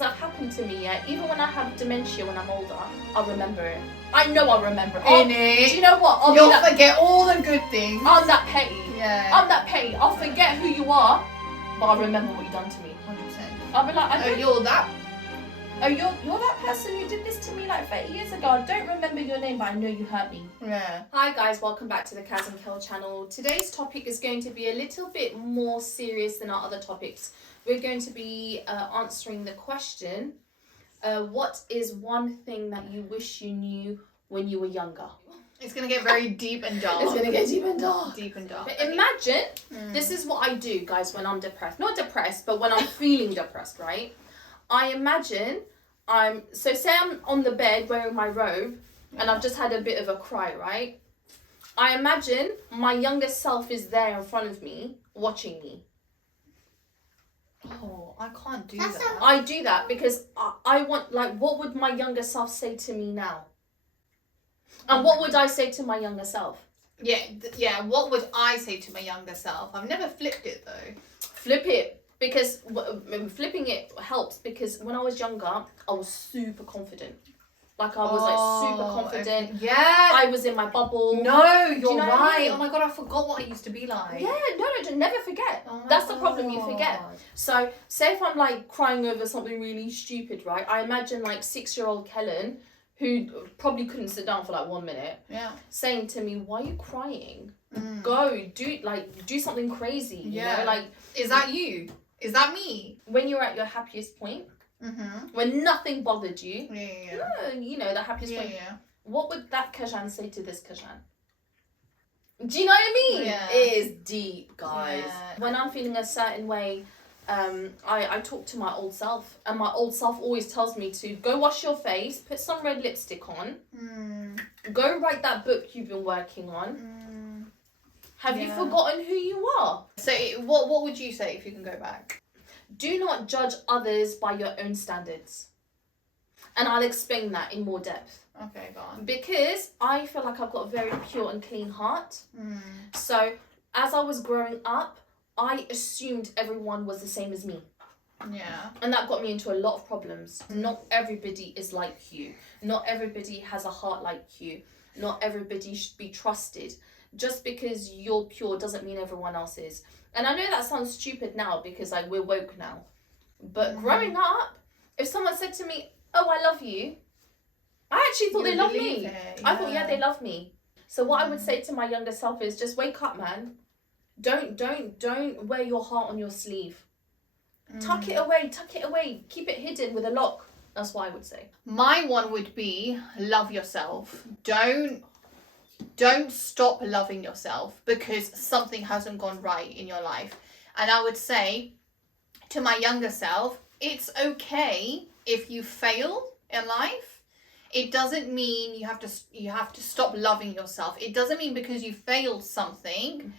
things that have happened to me, yeah, even when I have dementia when I'm older, I'll remember it. I know I'll remember it. Do you know what? You'll forget all the good things. I'm that petty. Yeah. I'm that petty. I'll forget who you are, but I'll remember what you've done to me. 100%. I'll be like, you're that. Oh, you're that person who did this to me like 30 years ago. I don't remember your name, but I know you hurt me. Yeah. Hi guys, welcome back to the Kaz and Kel channel. Today's topic is going to be a little bit more serious than our other topics. We're going to be answering the question, what is one thing that you wish you knew when you were younger? It's going to get very deep and dark. It's going to get deep and dark. Deep and dark. But imagine, this is what I do, guys, when I'm depressed. Not depressed, but when I'm feeling depressed, right? I imagine say I'm on the bed wearing my robe and I've just had a bit of a cry, right? I imagine my younger self is there in front of me, watching me. Oh, I can't do that. I do that because I want, like, what would my younger self say to me now? And what would I say to my younger self? Yeah, what would I say to my younger self? I've never flipped it though. Flip it. Because flipping it helps, because when I was younger, I was super confident. Like, I was super confident. Okay. Yeah. I was in my bubble. No, you're you know right. I mean? Oh my God, I forgot what I used to be like. Yeah, no, never forget. Oh That's the problem, you forget. God. So, say if I'm like crying over something really stupid, right? I imagine like 6-year-old Kellen, who probably couldn't sit down for like 1 minute, saying to me, "Why are you crying? Go, do something crazy." Yeah. You know? Like, is that you? Is that me? When you're at your happiest point, when nothing bothered you, you know, the happiest point. Yeah. What would that Kajan say to this Kajan? Do you know what I mean? Yeah. It is deep, guys. Yeah. When I'm feeling a certain way, I talk to my old self, and my old self always tells me to go wash your face, put some red lipstick on, go write that book you've been working on. Have you forgotten who you are? So what would you say if you can go back? Do not judge others by your own standards. And I'll explain that in more depth. Okay, go on. Because I feel like I've got a very pure and clean heart. So as I was growing up, I assumed everyone was the same as me. Yeah. And that got me into a lot of problems. Not everybody is like you. Not everybody has a heart like you. Not everybody should be trusted. Just because you're pure doesn't mean everyone else is. And I know that sounds stupid now because we're woke now. But growing up, if someone said to me, "Oh, I love you," I actually thought they loved me. I thought, they love me. So what I would say to my younger self is just wake up, man. Don't wear your heart on your sleeve. Tuck it away. Keep it hidden with a lock. That's what I would say. My one would be love yourself. Don't stop loving yourself because something hasn't gone right in your life. And I would say to my younger self, it's okay if you fail in life. It doesn't mean you have to stop loving yourself. It doesn't mean because you failed something,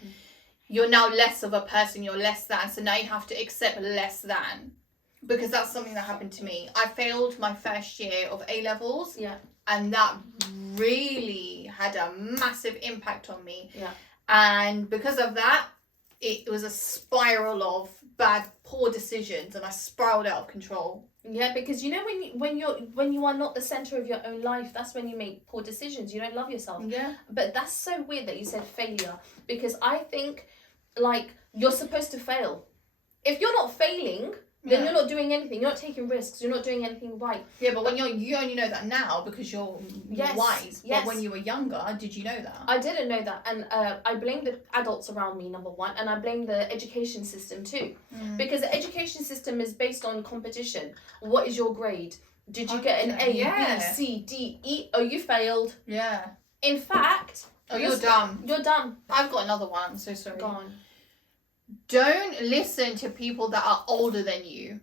you're now less of a person, you're less than. So now you have to accept less than. Because that's something that happened to me. I failed my first year of A-levels. Yeah. And that really had a massive impact on me. Yeah. And because of that, it was a spiral of poor decisions, and I spiraled out of control. Yeah, because you know when you are not the center of your own life, that's when you make poor decisions. You don't love yourself. Yeah. But that's so weird that you said failure, because I think like you're supposed to fail. If you're not failing, then you're not doing anything. You're not taking risks. You're not doing anything right. Yeah, but when you only know that now because you're wise. Yes. But when you were younger, did you know that? I didn't know that, and I blame the adults around me, number one, and I blame the education system too, because the education system is based on competition. What is your grade? Did you get an A, B, C, D, E? Oh, you failed. Yeah. In fact. Oh, you're dumb. You're dumb. I've got another one. I'm so sorry. Go on. Don't listen to people that are older than you.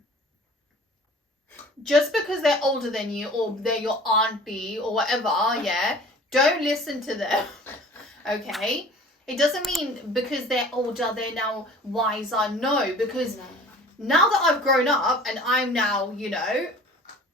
Just because they're older than you or they're your auntie or whatever, don't listen to them. Okay? It doesn't mean because they're older, they're now wiser. No, because now that I've grown up and I'm now,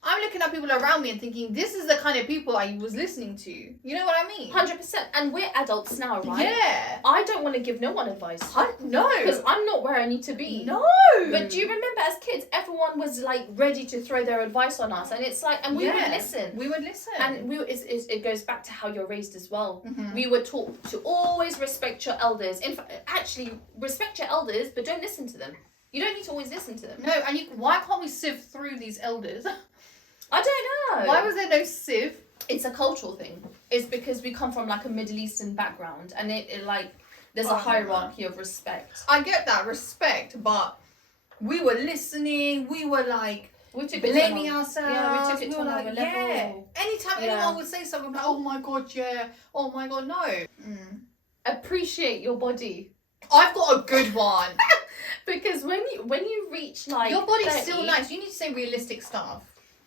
I'm looking at people around me and thinking, this is the kind of people I was listening to. You know what I mean? 100%. And we're adults now, right? Yeah. I don't want to give no one advice. No. Because I'm not where I need to be. No. But do you remember as kids, everyone was like ready to throw their advice on us, and it's like, and we would listen. We would listen. And it goes back to how you're raised as well. Mhm. We were taught to always respect your elders. In fact, actually, respect your elders, but don't listen to them. You don't need to always listen to them. No, and why can't we sift through these elders? I don't know. Why was there no sieve? It's a cultural thing. It's because we come from like a Middle Eastern background, and it like there's a hierarchy of respect. I get that respect, but we were listening. We were like We took blaming ourselves. Yeah, we took it to were another like, level. yeah. Anytime Yeah. anyone would say something, I'm like, oh my god, yeah. Oh my god, no. Appreciate your body. I've got a good one. Because when you reach like Your body's 30, still nice. You need to say realistic stuff.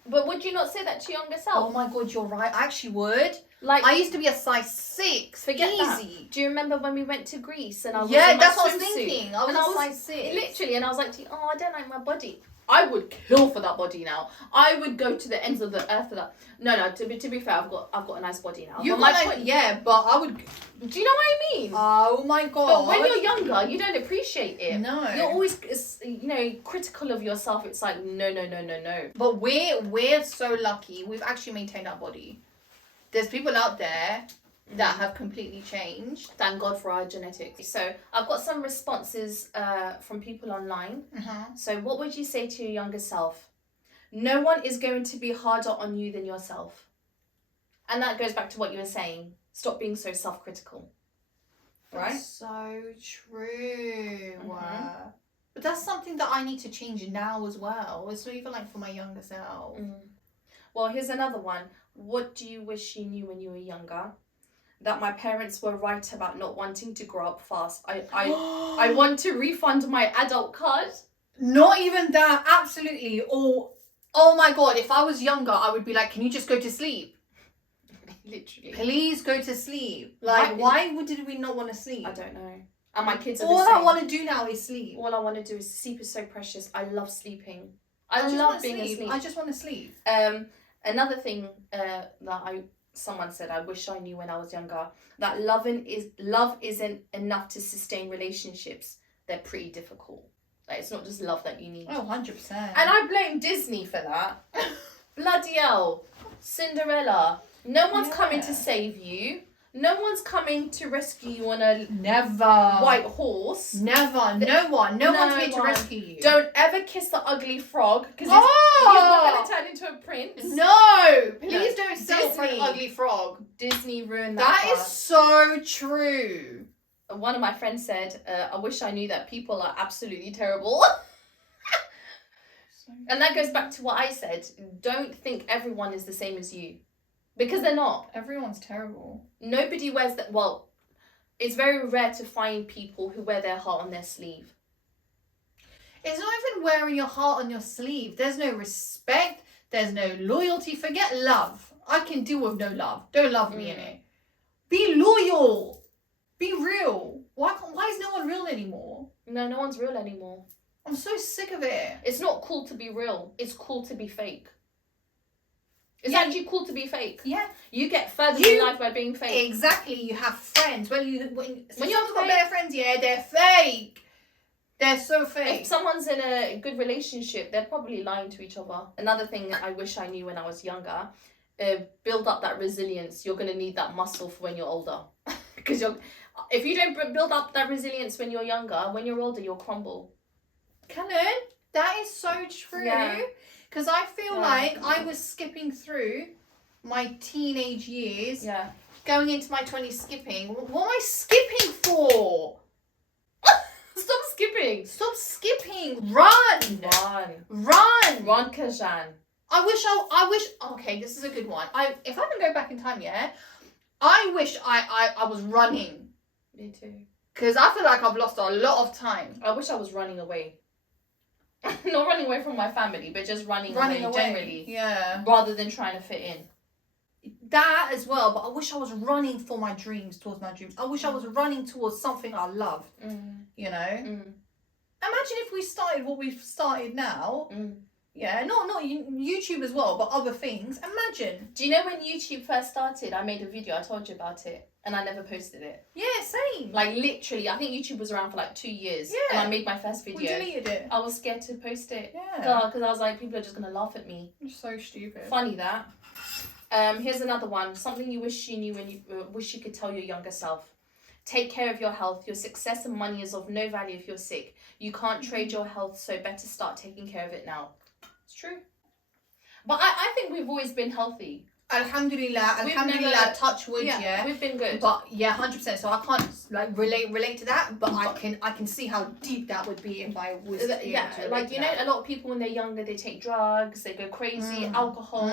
But would you not say that to your younger self? Oh my god, you're right. I actually would. Like I used to be a size 6. forget Easy. that. Do you remember when we went to Greece and I was Yeah, in my that's what I was swimsuit? thinking. I was And a I was size 6. Literally, and I was like, oh, I don't like my body. I would kill for that body now. I would go to the ends of the earth for that. No. To be fair, I've got a nice body now. You But got my like, point- yeah, but I would. Do you know what I mean? Oh my god. But when you're younger, you don't appreciate it. No. You're always, critical of yourself. It's like, no. But we're so lucky. We've actually maintained our body. There's people out there that have completely changed. Thank God for our genetics. So I've got some responses from people online. So what would you say to your younger self? No one is going to be harder on you than yourself. And that goes back to what you were saying. Stop being so self-critical. Right? That's so true. Mhm. But that's something that I need to change now as well. It's not even like for my younger self. Well, here's another one. What do you wish you knew when you were younger? That my parents were right about not wanting to grow up fast. I want to refund my adult card. Not even that. Absolutely. Or, oh my god, if I was younger, I would be like, can you just go to sleep? Literally. Please go to sleep. Like, why did we not want to sleep? I don't know. And my kids are All the same. I want to do now is sleep. All I want to do is sleep is so precious. I love sleeping. I I just love wanna being sleep. asleep. I just want to sleep. Another thing that someone said I wish I knew when I was younger, that love isn't enough to sustain relationships. They're pretty difficult. Like, it's not just love that you need. Oh, 100%. And I blame Disney for that. Bloody hell. Cinderella. No one's coming to save you. No one's coming to rescue you on a Never. white horse. Never. No one. No one's here to one. rescue you. Don't ever kiss the ugly frog because he's Oh! not going to turn into a prince. No! Please No. don't settle for an Disney. ugly frog. Disney ruined That that. is so true. One of my friends said, I wish I knew that people are absolutely terrible. And that goes back to what I said. Don't think everyone is the same as you. Because they're not. Everyone's terrible. Nobody wears that. Well, it's very rare to find people who wear their heart on their sleeve. It's not even wearing your heart on your sleeve. There's no respect. There's no loyalty. Forget love. I can deal with no love. Don't love me in it. Be loyal. Be real. Why is no one real anymore? No one's real anymore. I'm so sick of it. It's not cool to be real. It's cool to be fake. It's Yeah. actually cool to be fake. Yeah. You get further in life by being fake. Exactly. You have friends. When you've you're got fake- better friends, yeah, they're fake. They're so fake. If someone's in a good relationship, they're probably lying to each other. Another thing I wish I knew when I was younger, build up that resilience. You're going to need that muscle for when you're older. Because if you don't build up that resilience when you're younger, when you're older, you'll crumble. Canon, that is so true. Yeah. Because I feel like I was skipping through my teenage years, going into my 20s skipping. What am I skipping for? Stop skipping. Stop skipping. Run. Run, Kajan. I wish. Okay, this is a good one. If I can go back in time, I wish I was running. Me too. Because I feel like I've lost a lot of time. I wish I was running away. Not running away from my family, but just running away generally. Yeah. Rather than trying to fit in. That as well, but I wish I was running for my dreams, towards my dreams. I wish I was running towards something I love. You know? Imagine if we started what we've started now. Yeah, not YouTube as well, but other things. Imagine. Do you know when YouTube first started, I made a video, I told you about it, and I never posted it. Yeah, same. Like literally, I think YouTube was around for like 2 years. Yeah. And I made my first video. We deleted it. I was scared to post it. Yeah. Because I was like, people are just going to laugh at me. You're so stupid. Funny that. Here's another one. Something you wish you knew when you wish you could tell your younger self. Take care of your health. Your success and money is of no value if you're sick. You can't trade your health, so better start taking care of it now. It's true. But I think we've always been healthy. Alhamdulillah, touch wood, yeah. We've been good. But yeah, 100%. So I can't like relate to that, but I can see how deep that would be if I was like you know, a lot of people when they're younger they take drugs, they go crazy, alcohol.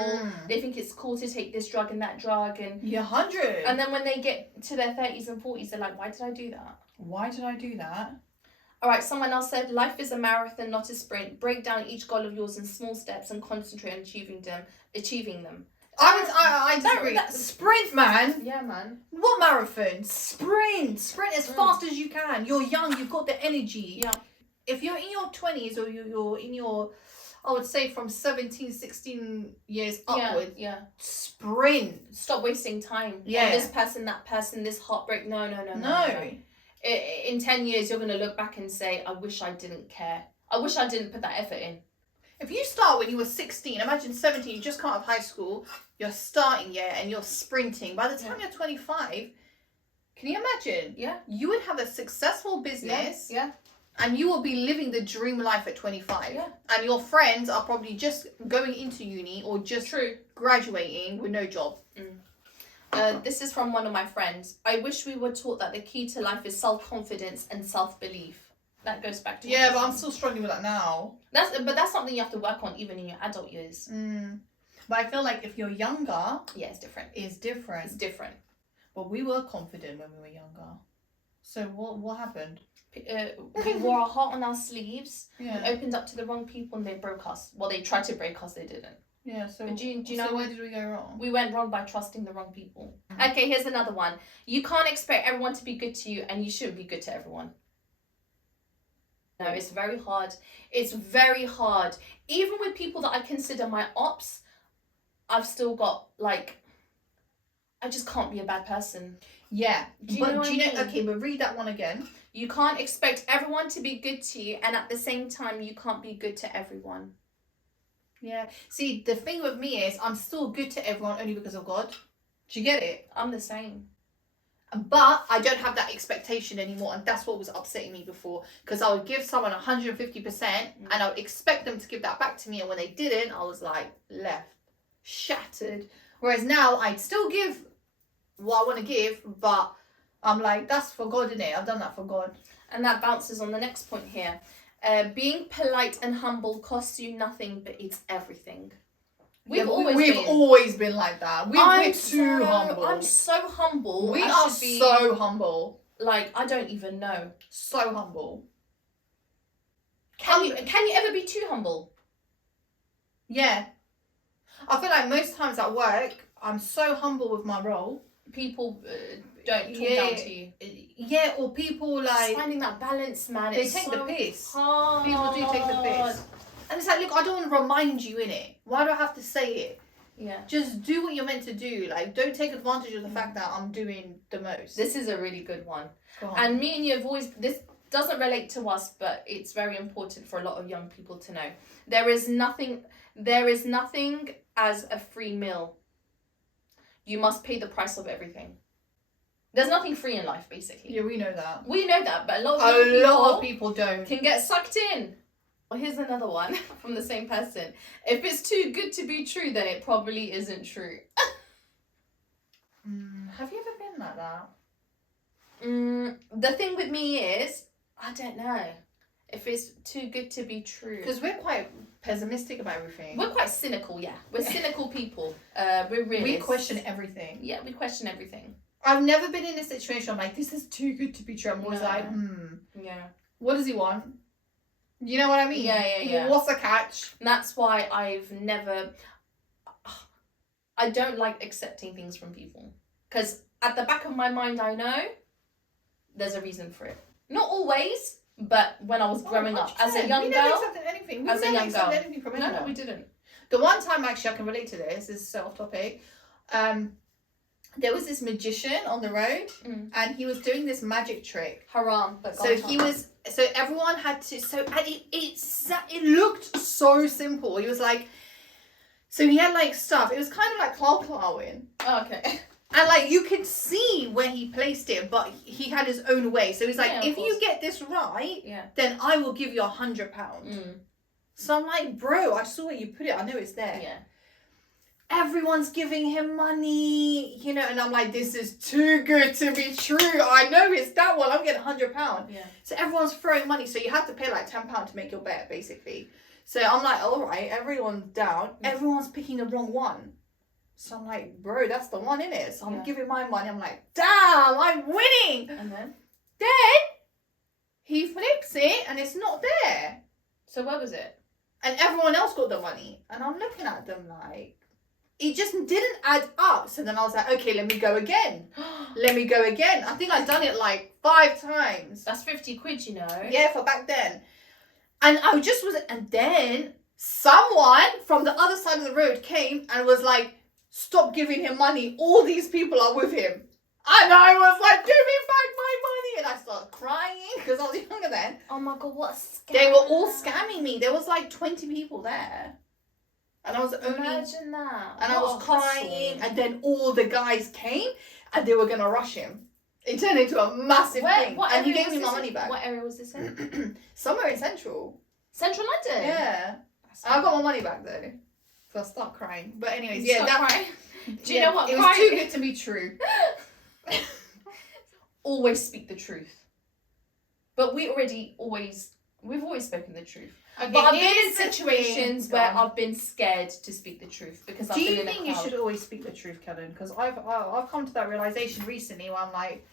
They think it's cool to take this drug and that drug, and 100. And then when they get to their 30s and 40s, they're like, why did I do that? Why did I do that? All right, someone else said, life is a marathon, not a sprint. Break down each goal of yours in small steps and concentrate on achieving them. I disagree. Sprint, man. Yeah, man. What marathon? Sprint as fast as you can. You're young, you've got the energy. Yeah. If you're in your 20s or you're in your, I would say from 17, 16 years upwards, sprint. Stop wasting time. Yeah. On this person, that person, this heartbreak. No. In 10 years, you're going to look back and say, I wish I didn't care. I wish I didn't put that effort in. If you start when you were 16, imagine 17, you just come out of high school, you're starting, and you're sprinting. By the time you're 25, can you imagine? Yeah. You would have a successful business. Yeah. And you will be living the dream life at 25. Yeah. And your friends are probably just going into uni or just graduating with no job. This is from one of my friends. I wish we were taught that the key to life is self-confidence and self-belief. That goes back to but I'm still struggling with that now. That's something you have to work on even in your adult years. But I feel like if you're younger, it's different. It's different. But we were confident when we were younger. So what happened? We wore our heart on our sleeves. And opened up to the wrong people and they broke us. Well, they tried to break us. They didn't. Yeah. So do you know where did we go wrong? We went wrong by trusting the wrong people. Okay, here's another one. You can't expect everyone to be good to you, and you shouldn't be good to everyone. No, it's very hard. It's very hard. Even with people that I consider my ops, I've still got, like, I just can't be a bad person. Yeah. Do you know? Okay, but read that one again. You can't expect everyone to be good to you, and at the same time, you can't be good to everyone. Yeah. See, the thing with me is I'm still good to everyone only because of God. Do you get it? I'm the same. But I don't have that expectation anymore, and that's what was upsetting me before. Because I would give someone 150%, and I would expect them to give that back to me, and when they didn't, I was like left shattered. Whereas now I'd still give what I want to give, but I'm like, that's for God, innit? I've done that for God. And that bounces on the next point here. Being polite and humble costs you nothing, but it's everything. We've always been like that. We're too humble. I'm so humble. We are so humble. Like, I don't even know. So humble. Can you ever be too humble? Yeah. I feel like most times at work, I'm so humble with my role. People don't talk down to you. Yeah, or people like... It's finding that balance, man. They take the piss. Hard. People do take the piss. And it's like, look, I don't want to remind you, innit? Why do I have to say it? Yeah. Just do what you're meant to do. Like, don't take advantage of the fact that I'm doing the most. This is a really good one. And me and you have always... This doesn't relate to us, but it's very important for a lot of young people to know. There is nothing as a free meal. You must pay the price of everything. There's nothing free in life, basically. Yeah, we know that. We know that, but a lot of people don't. Can get sucked in. Well, here's another one from the same person. If it's too good to be true, then it probably isn't true. Have you ever been like that? The thing with me is, I don't know. If it's too good to be true. Because we're quite pessimistic about everything. We're quite cynical, yeah. We're cynical people. We're realists. We question everything. Yeah, we question everything. I've never been in a situation I'm like, this is too good to be true. I'm always like, Yeah. What does he want? You know what I mean? Yeah. What's the catch? And that's why I don't like accepting things from people. Because at the back of my mind, I know there's a reason for it. Not always, But when I was growing up, as a young we never girl, accepted anything. We as a never young girl. accepted anything from anyone. no, we didn't. The one time, actually, I can relate to this. This is so off topic. There was this magician on the road, and he was doing this magic trick. Haram. But So he was. So everyone had to. So and it looked so simple. He was like. So he had like stuff. It was kind of like clawing. Oh, okay. And like you can see where he placed it, but he had his own way. So he's like, Yeah, if you get this right, Yeah. then I will give you £100. So I'm like, bro, I saw where you put it. I know it's there. Yeah. Everyone's giving him money, you know, and I'm like, this is too good to be true. I know it's that one. I'm getting £100. Yeah. So everyone's throwing money. So you have to pay like £10 to make your bet, basically. So I'm like, all right, everyone's down. Everyone's picking the wrong one. So I'm like, bro, that's the one, innit? So I'm giving my money. I'm like, damn, I'm winning. And then he flips it and it's not there. So where was it? And everyone else got the money. And I'm looking at them like, it just didn't add up. So then I was like, okay, let me go again. I think I'd done it like 5 times. That's 50 quid, you know. Yeah, for back then. And I just was, and then someone from the other side of the road came and was like, stop giving him money. All these people are with him. And I was like, give me back my money. And I started crying because I was younger then. Oh my God, what a scam. They were all scamming me. There was like 20 people there. And I was only... Imagine that. And I was crying. And then all the guys came and they were going to rush him. It turned into a massive thing. And he gave me my money back. What area was this in? Somewhere in Central. Central London? Yeah. I got my money back though. So I start crying. But anyways, yeah. Crying. Do you know what? It was too good to be true. Always speak the truth. But we've always spoken the truve. Okay, but I've been in situations where I've been scared to speak the truth because I've been in a crowd. Do you think you should always speak the truth, Kellen? Because I've come to that realization recently where I'm like,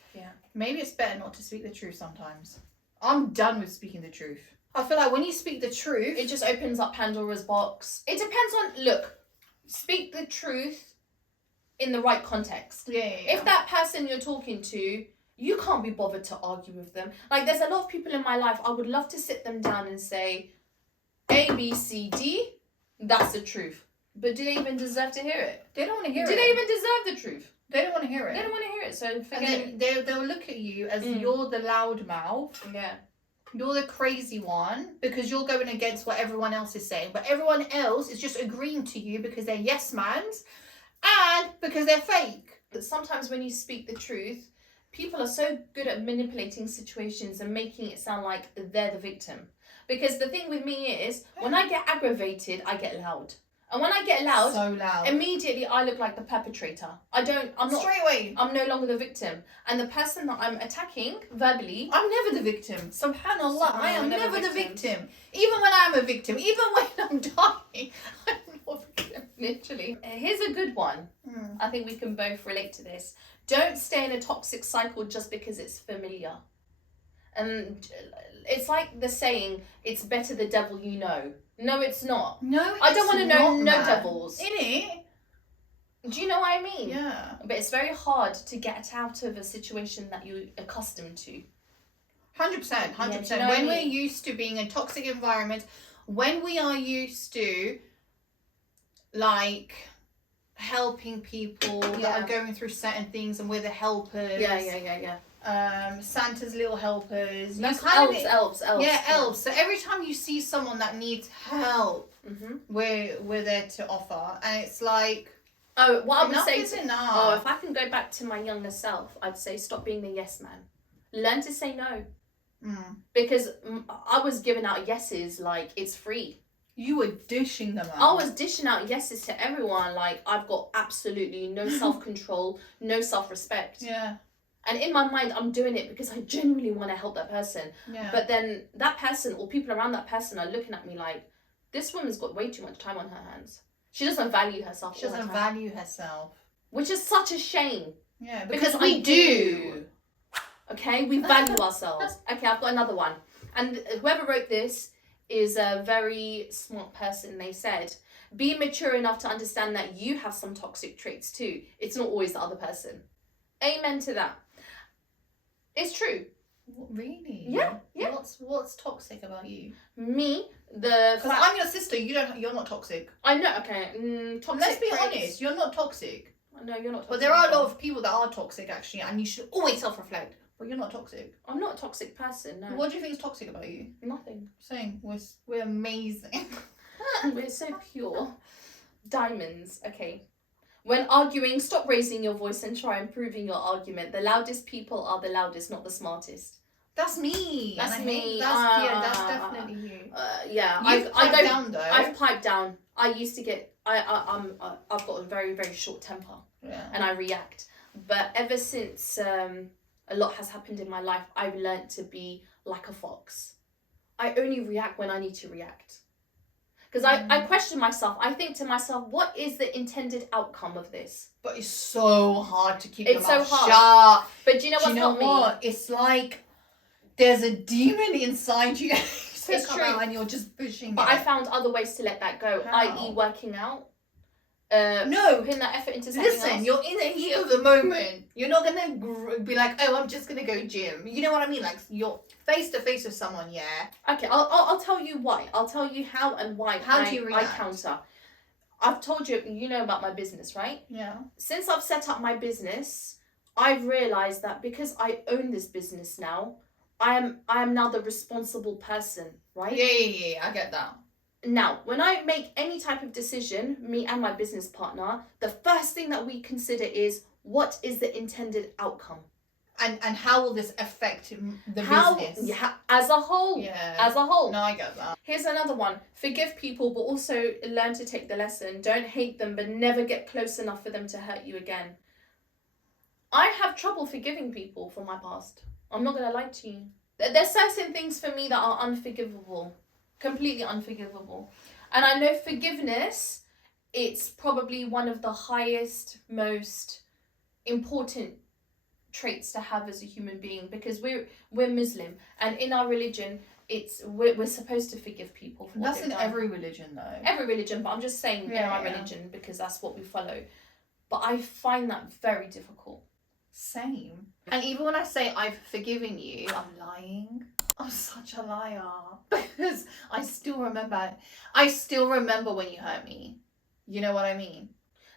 maybe it's better not to speak the truth sometimes. I'm done with speaking the truth. I feel like when you speak the truth, it just opens up Pandora's box. It depends on, look, speak the truth in the right context. Yeah. If that person you're talking to, you can't be bothered to argue with them. Like, there's a lot of people in my life, I would love to sit them down and say, A, B, C, D, that's the truth. But do they even deserve to hear it? They don't want to hear it. Do they even deserve the truth? They don't want to hear it. They don't want to hear it, so forget it. And they'll look at you as you're the loud mouth. Yeah. You're the crazy one because you're going against what everyone else is saying. But everyone else is just agreeing to you because they're yes mans and because they're fake. But sometimes when you speak the truth, people are so good at manipulating situations and making it sound like they're the victim. Because the thing with me is, when I get aggravated, I get loud. And when I get loud, so loud, immediately I look like the perpetrator. I'm not straight away. I'm no longer the victim. And the person that I'm attacking verbally, I'm never the victim. Subhanallah, I am never the victim. Even when I'm a victim, even when I'm dying, I'm not a victim. Literally. Here's a good one. I think we can both relate to this. Don't stay in a toxic cycle just because it's familiar. And it's like the saying, it's better the devil you know. No, it's not. No, I don't want to know no devils. Innit? Do you know what I mean? Yeah. But it's very hard to get out of a situation that you're accustomed to. 100%. When we're used to being in toxic environments, when we are used to, like, helping people that are going through certain things and we're the helpers. Yeah. Santa's little helpers. That's elves. Yeah, elves. So every time you see someone that needs help, we're there to offer. And it's like, what I would say is enough. If I can go back to my younger self, I'd say stop being the yes man. Learn to say no. Because I was giving out yeses like it's free. You were dishing them out. I was dishing out yeses to everyone like I've got absolutely no self-control, no self-respect. Yeah. And in my mind, I'm doing it because I genuinely want to help that person. Yeah. But then that person or people around that person are looking at me like, this woman's got way too much time on her hands. She doesn't value herself. She doesn't value herself. Which is such a shame. Yeah, because we do. Okay, we value ourselves. Okay, I've got another one. And whoever wrote this is a very smart person. They said, be mature enough to understand that you have some toxic traits too. It's not always the other person. Amen to that. It's true. Really? Yeah. What's toxic about you? Me, Because I'm your sister. You're not toxic. I know. Okay. Toxic. Let's be traits. honest. You're not toxic. No, you're not toxic. But there are a lot of people that are toxic actually, and you should always self-reflect. But you're not toxic. I'm not a toxic person. No. What do you think is toxic about you? Nothing. Saying we're amazing. We're so pure. Diamonds. Okay. When arguing, stop raising your voice and try improving your argument. The loudest people are the loudest, not the smartest. That's me. That's and I me. think that's definitely you. Yeah. You've piped down though. I've piped down. I used to get. I've got a very, very short temper. Yeah. And I react. But ever since a lot has happened in my life, I've learnt to be like a fox. I only react when I need to react. Because I question myself. I think to myself, what is the intended outcome of this? But it's so hard to keep It's your mouth so hard. shut. But do you know what's helped me? It's like there's a demon inside you. It's true. And you're just pushing But it. I found other ways to let that go, How? i.e. working out. No. Putting that effort into something Listen, else. you're in the heat of the moment. You're not gonna be like, oh, I'm just gonna go gym. You know what I mean? Like you're face to face with someone, yeah. Okay, I'll tell you why. I'll tell you how and why. How do you react? I counter. I've told you, you know about my business, right? Yeah. Since I've set up my business, I've realized that because I own this business now, I am now the responsible person, right? Yeah, I get that. Now, when I make any type of decision, me and my business partner, the first thing that we consider is what is the intended outcome? And how will this affect the business? Yeah, as a whole. Yeah. As a whole. No, I get that. Here's another one. Forgive people, but also learn to take the lesson. Don't hate them, but never get close enough for them to hurt you again. I have trouble forgiving people from my past. I'm not going to lie to you. There's certain things for me that are unforgivable. Completely unforgivable. And I know forgiveness, it's probably one of the highest, most important traits to have as a human being, because we're Muslim, and in our religion we're supposed to forgive people for what That's they've in done. every religion though. Every religion, but I'm just saying in our religion because that's what we follow. But I find that very difficult. Same. And even when I say I've forgiven you, I'm lying. I'm such a liar. Because I still remember when you hurt me. You know what I mean?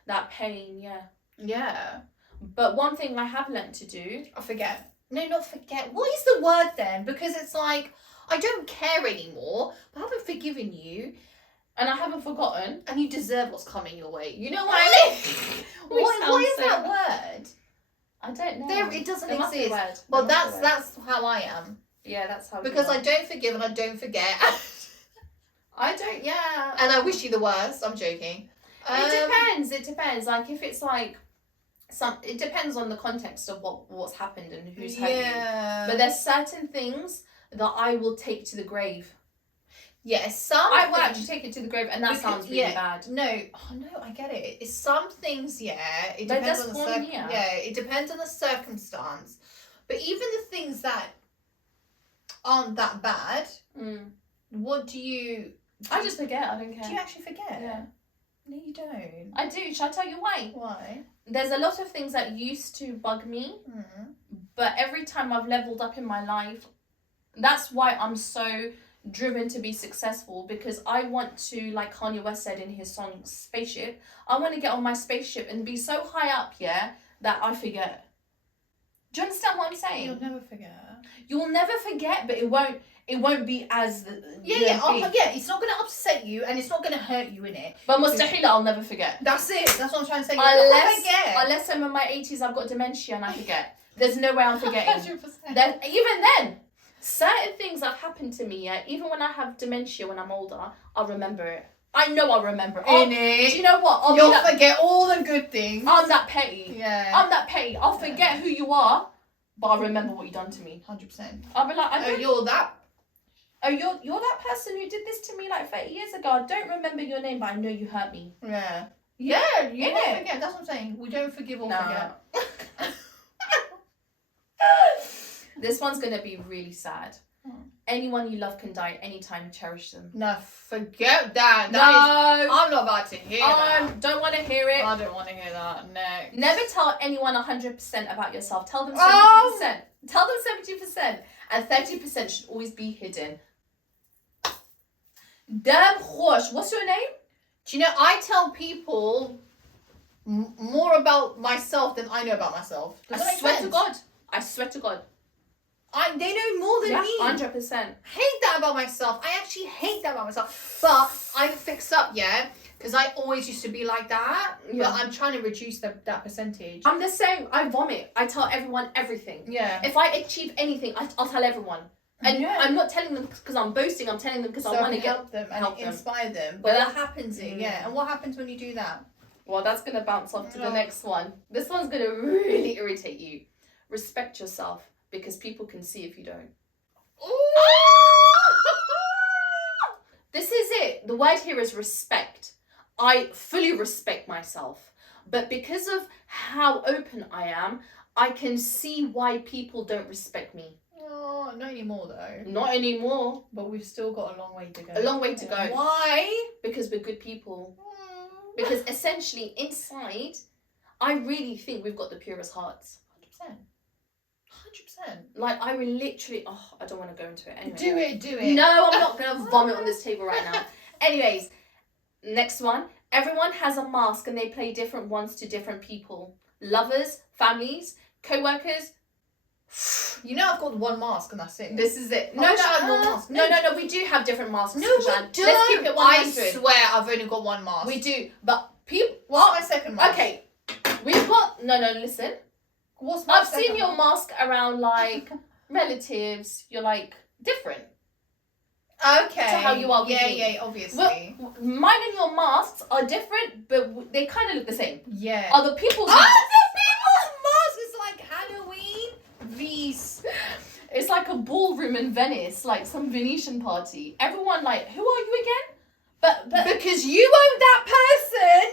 That pain, yeah. Yeah. But one thing I have learnt to do... I forget. No, not forget. What is the word then? Because it's like, I don't care anymore, but I haven't forgiven you. And I haven't forgotten. And you deserve what's coming your way. You know what I mean? What is that word? I don't know. It doesn't There must be a exist. word. Well, There must be a word. that's how I am. Yeah, that's how. Because you are. I don't forgive and I don't forget. I don't. Yeah. And I wish you the worst. I'm joking. It depends. Like if it's like it depends on the context of what's happened and who's hurt you. But there's certain things that I will take to the grave. Yes, I will actually take it to the grave, and that sounds really bad. No, I get it. It's some things, it But depends that's on the it depends on the circumstance. But even the things that aren't that bad, what do you? I just forget. I don't care. Do you actually forget? Yeah. No, you don't. I do. Shall I tell you why? Why? There's a lot of things that used to bug me, but every time I've leveled up in my life, that's why I'm so driven to be successful, because I want to, like Kanye West said in his song Spaceship, I want to get on my spaceship and be so high up, that I forget. Do you understand what I'm saying? You'll never forget. You will never forget, but it won't be as big. It's not going to upset you and it's not going to hurt you in it. But mustahila, I'll never forget. That's it. That's what I'm trying to say. You'll never forget. Unless I'm in my 80s, I've got dementia and I forget. There's no way I'm forgetting. 100%. Even then, certain things have happened to me, even when I have dementia when I'm older, I'll remember it. I know I'll remember it. Do you know what? You'll forget all the good things. I'm that petty. Yeah. I'm that petty. I'll forget who you are, but I'll remember what you done to me. 100%. I'll be like, you're that. Oh, you're that person who did this to me like 30 years ago. I don't remember your name, but I know you hurt me. Yeah. Yeah, you don't forget. That's what I'm saying. We don't forgive or forget. This one's going to be really sad. Anyone you love can die anytime. Cherish them. No, forget that. No. I'm not about about to hear that. Don't want to hear it. I don't want to hear that. Next. Never tell anyone 100% about yourself. Tell them 70%. Oh. Tell them 70%. And 30% should always be hidden. Deb Roche. What's your name? Do you know, I tell people more about myself than I know about myself. Does that I make swear sense? to God. I swear to God. They know more than me. 100%. Hate that about myself. I actually hate that about myself. But I'm fixed up, yeah? Because I always used to be like that. Yeah. But I'm trying to reduce that percentage. I'm the same. I vomit. I tell everyone everything. Yeah. If I achieve anything, I'll tell everyone. And Yeah. I'm not telling them because I'm boasting. I'm telling them because I want to help them and help them. inspire them. But Yeah. what happens yeah. And what happens when you do that? Well, that's going to bounce off to the No. next one. This one's going to really irritate you. Respect yourself because people can see if you don't. This is it. The word here is respect. I fully respect myself. But because of how open I am, I can see why people don't respect me. Oh, not anymore though. Not anymore. But we've still got a long way to go. A long way to go. Why? Because we're good people. Because essentially, inside, I really think we've got the purest hearts. 100%. 100%. Like, I will literally... Oh, I don't want to go into it anyway. Do it. No, I'm not going to vomit on this table right now. Anyways, next one. Everyone has a mask and they play different ones to different people. Lovers, families, co-workers. You know I've got one mask and that's it. This is it. Oh, no, mask. No, we do have different masks. No, we Suzanne. don't. Let's keep it 100. I swear I've only got one mask. We do, but people... What's my second mask? Okay, we've got... No, listen. What's my I've seen second your mask around, like, relatives. You're, like, different. Okay. To how you are with me. Yeah, obviously. Well, mine and your masks are different, but they kind of look the same. Yeah. Other people's the people's masks! It's like Halloween. These. It's like a ballroom in Venice, like some Venetian party. Everyone like, who are you again? But Because you owned that person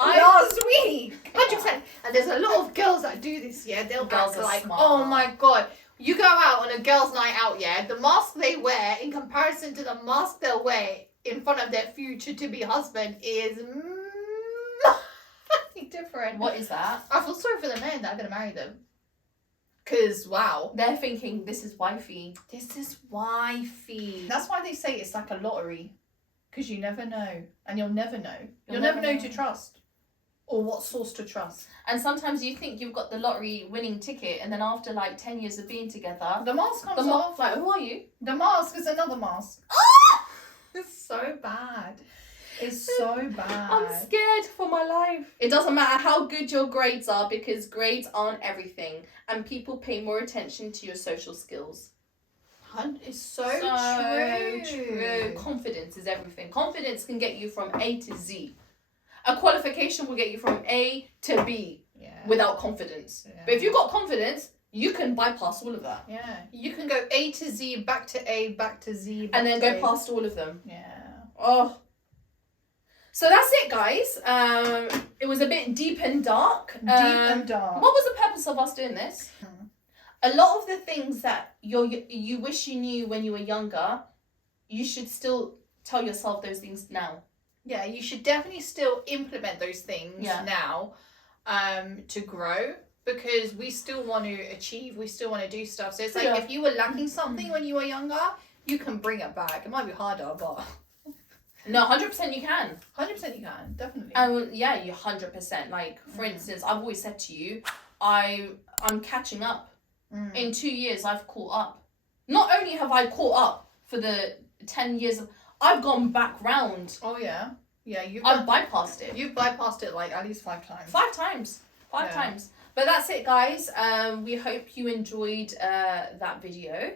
last week. 100%. And there's a lot of girls that do this, yeah. They'll Girls act are like, smart. oh my god. You go out on a girls' night out, yeah. The mask they wear in comparison to the mask they'll wear in front of their future to be husband is different. what is that? I feel sorry for the men that are gonna marry them. Cause wow. They're thinking this is wifey. This is wifey. That's why they say it's like a lottery. Because you never know. And you'll never know. You'll never know to trust. Or what source to trust. And sometimes you think you've got the lottery winning ticket, and then after like 10 years of being together, The mask comes the off. like, who are you? The mask is another mask. It's so bad. It's so bad. I'm scared for my life. It doesn't matter how good your grades are because grades aren't everything, and people pay more attention to your social skills. It's so true. Confidence is everything. Confidence can get you from A to Z. A qualification will get you from A to B without confidence. Yeah. But if you've got confidence, you can bypass all of that. Yeah. You can go A to Z, back to A, back to Z, back And then to go A. past all of them. Yeah. Oh. So that's it, guys. It was a bit deep and dark. Deep and dark. What was the purpose of us doing this? A lot of the things that you wish you knew when you were younger, you should still tell yourself those things now. Yeah, you should definitely still implement those things now to grow, because we still want to achieve, we still want to do stuff. So it's like if you were lacking something when you were younger, you can bring it back. It might be harder, but... No, 100% you can. 100% you can, definitely. Yeah, you 100%. Like, for instance, I've always said to you, I'm catching up. In 2 years, I've caught up. Not only have I caught up for the 10 years, I've gone back round. Oh, yeah. Yeah, I've bypassed it. You've bypassed it like at least 5 times. 5 times. 5 times. But that's it, guys. We hope you enjoyed that video.